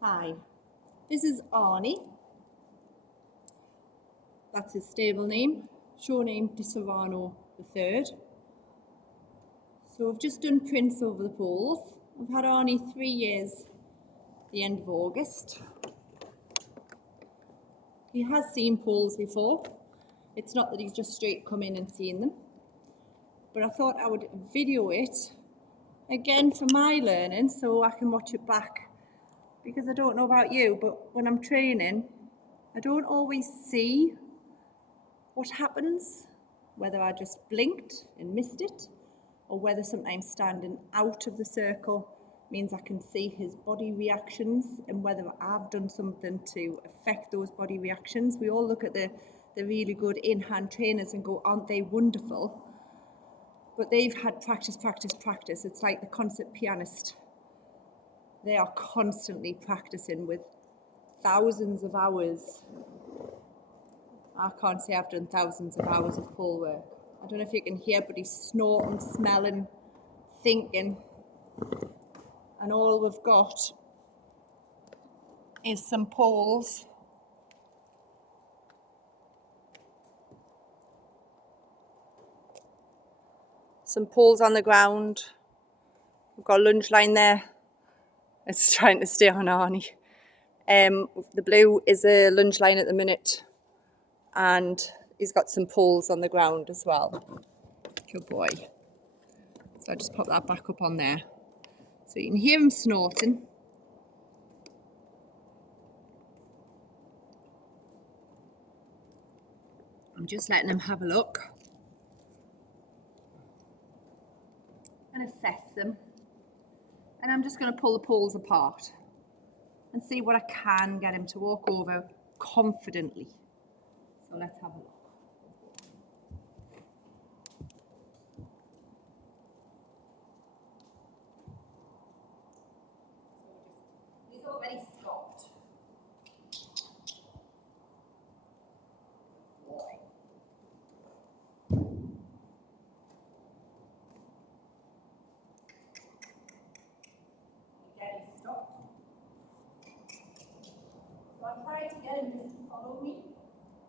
Hi, this is Arnie. That's his stable name, show name Di Serrano III. So I've just done prints over the poles. I've had Arnie 3 years, the end of August. He has seen poles before. It's not that he's just straight come in and seen them. But I thought I would video it again for my learning so I can watch it back. Because I don't know about you, but when I'm training, I don't always see what happens, whether I just blinked and missed it, or whether sometimes standing out of the circle means I can see his body reactions and whether I've done something to affect those body reactions. We all look at the really good in-hand trainers and go, aren't they wonderful? But they've had practice, practice, practice. It's like the concert pianist. They are constantly practicing with thousands of hours. I can't say I've done thousands of hours of pole work. I don't know if you can hear, but he's snorting, smelling, thinking. And all we've got is some poles. Some poles on the ground. We've got a lunge line there. It's trying to stay on Arnie. The blue is a lunge line at the minute. And he's got some poles on the ground as well. Good boy. So I just pop that back up on there. So you can hear him snorting. I'm just letting him have a look and assess them. And I'm just going to pull the poles apart and see what I can get him to walk over confidently. So let's have a look. He's already stopped. Again, he stopped. So I'm trying to get him just to follow me.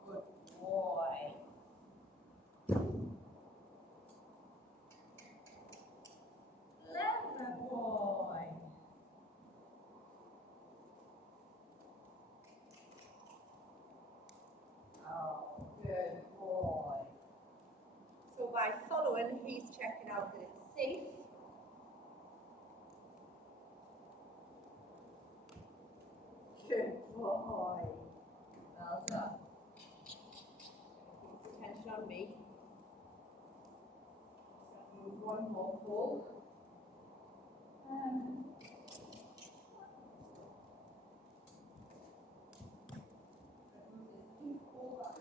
Good boy. Clever boy. Oh, good boy. So by following, he's checking out that it's safe. Good boy. Well done. Keep his attention on me. Just move one more pole.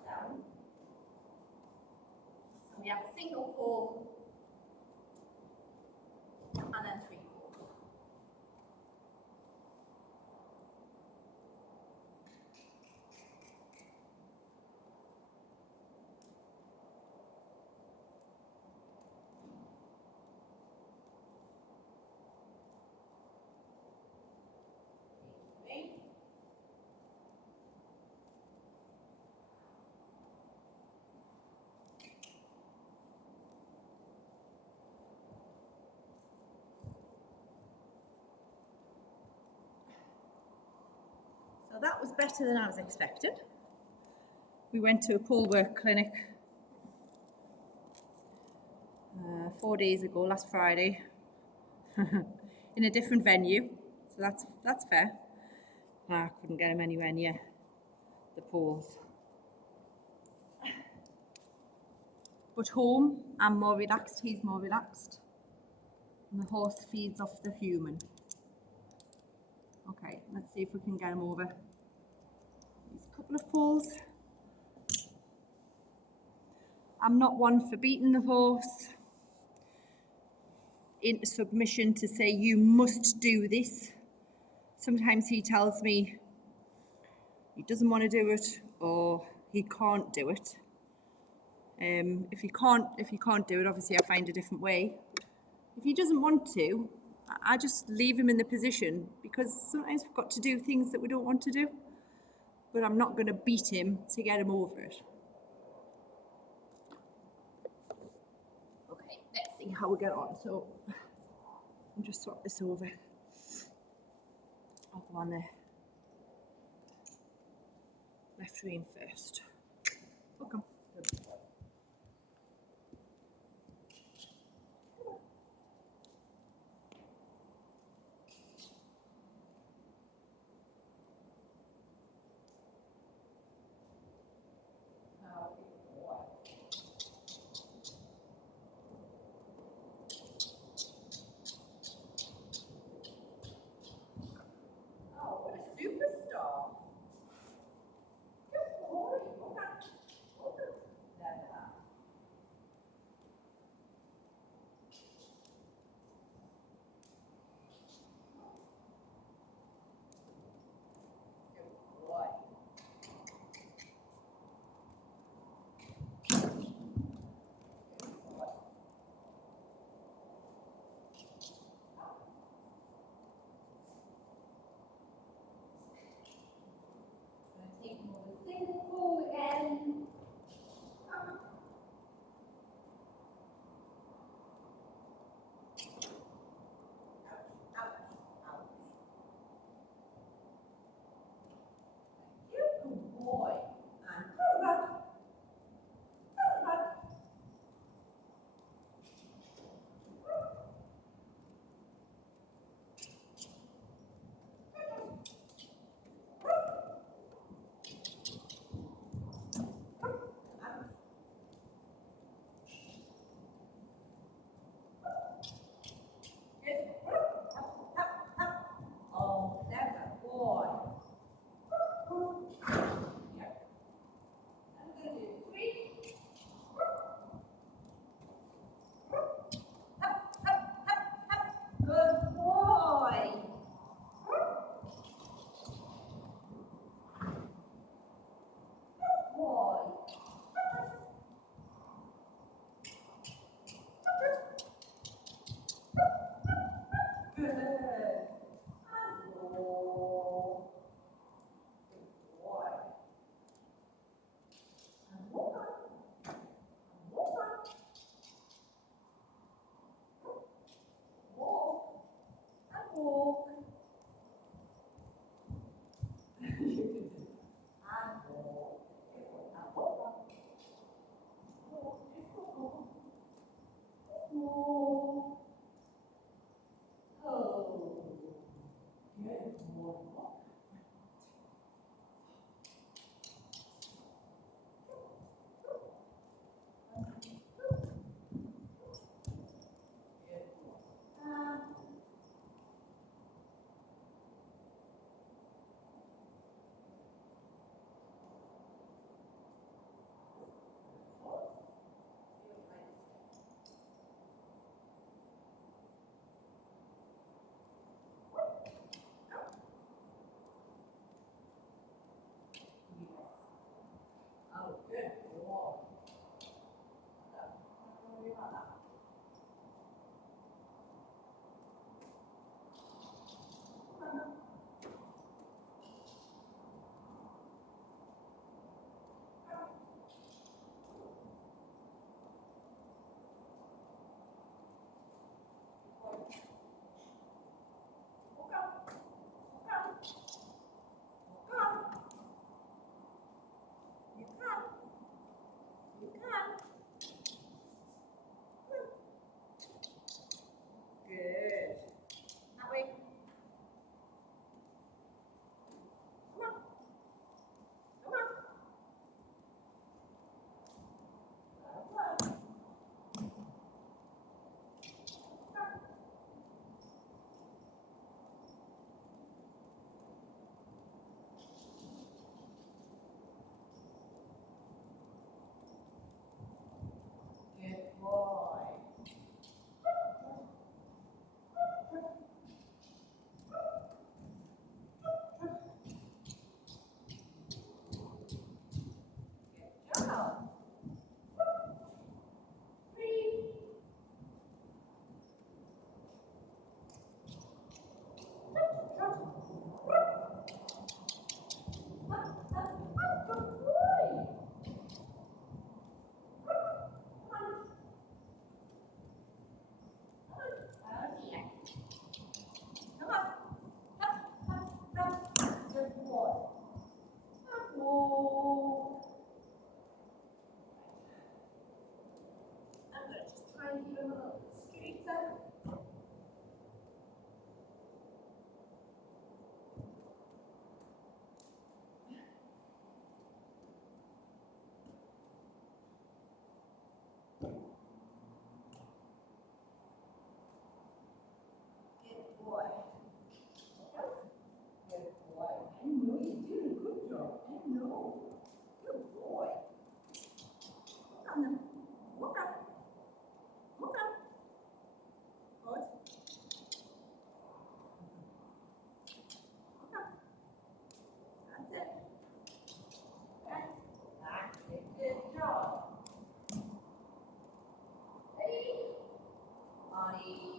Down. So we have a single pole and then 3 poles. Okay. So that was better than I was expecting. We went to a pole work clinic 4 days ago, last Friday, in a different venue. So that's fair. I couldn't get him anywhere near the poles. But home, I'm more relaxed, he's more relaxed. And the horse feeds off the human. Okay, let's see if we can get him over these couple of poles. I'm not one for beating the horse into submission to say you must do this. Sometimes he tells me he doesn't want to do it or he can't do it. If he can't do it, obviously I find a different way. If he doesn't want to, I just leave him in the position because sometimes we've got to do things that we don't want to do. But I'm not going to beat him to get him over it. Okay, let's see how we get on. So I'll just swap this over. I'll go on the left rein first. Okay. Good boy. Look on them. Look on. Look on. Good. Look on. That's it. Okay. That's it. Good job. Ready? Arnie.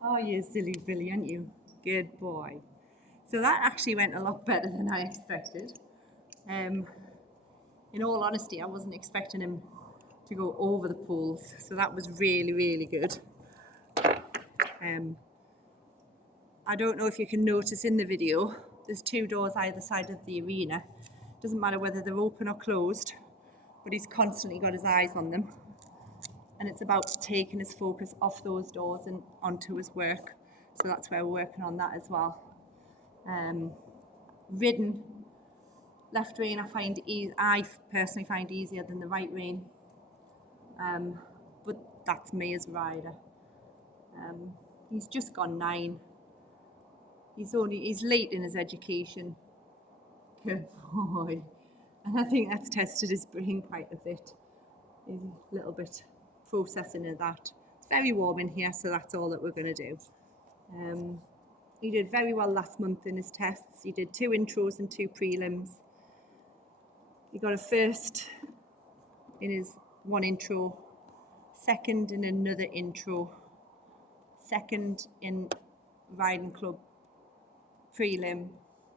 Oh, you silly Billy, aren't you? Good boy. So that actually went a lot better than I expected. In all honesty, I wasn't expecting him to go over the poles, so that was really, really good. I don't know if you can notice in the video, there's 2 doors either side of the arena. Doesn't matter whether they're open or closed, but he's constantly got his eyes on them. And it's about taking his focus off those doors and onto his work. So that's where we're working on that as well. Ridden, left rein I personally find easier than the right rein. But that's me as a rider. He's just gone 9. He's late in his education. Good boy. And I think that's tested his brain quite a bit. He's a little bit processing of that. It's very warm in here, so that's all that we're going to do. He did very well last month in his tests. He did 2 intros and 2 prelims. He got a first in his 1 intro, second in another intro, second in riding club prelim,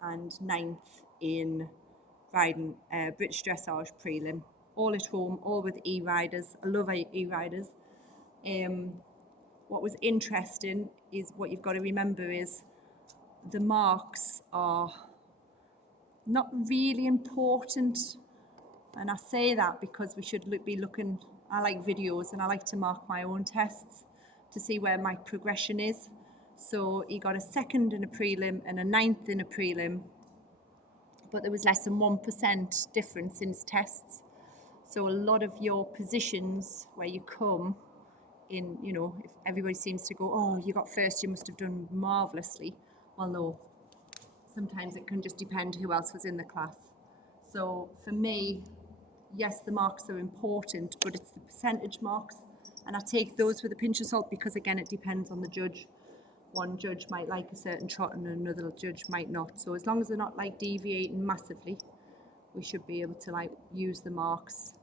and 9th in riding British dressage prelim. All at home, all with e-riders. I love e-riders. What was interesting is what you've got to remember is the marks are not really important. And I say that because we should be looking, I like videos and I like to mark my own tests to see where my progression is. So he got a 2nd in a prelim and a 9th in a prelim, but there was less than 1% difference in his tests. So a lot of your positions where you come in, you know, if everybody seems to go, oh, you got first, you must have done marvellously. Well, no, sometimes it can just depend who else was in the class. So for me, yes, the marks are important, but it's the percentage marks. And I take those with a pinch of salt because, again, it depends on the judge. One judge might like a certain trot and another judge might not. So as long as they're not like deviating massively, we should be able to like use the marks,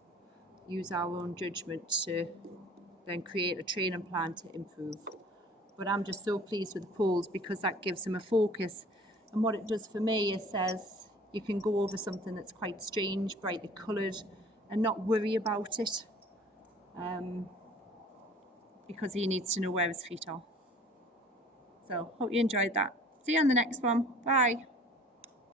use our own judgment to then create a training plan to improve. But I'm just so pleased with the poles because that gives them a focus. And what it does for me is says you can go over something that's quite strange, brightly coloured, and not worry about it, because he needs to know where his feet are. So hope you enjoyed that. See you on the next one. Bye.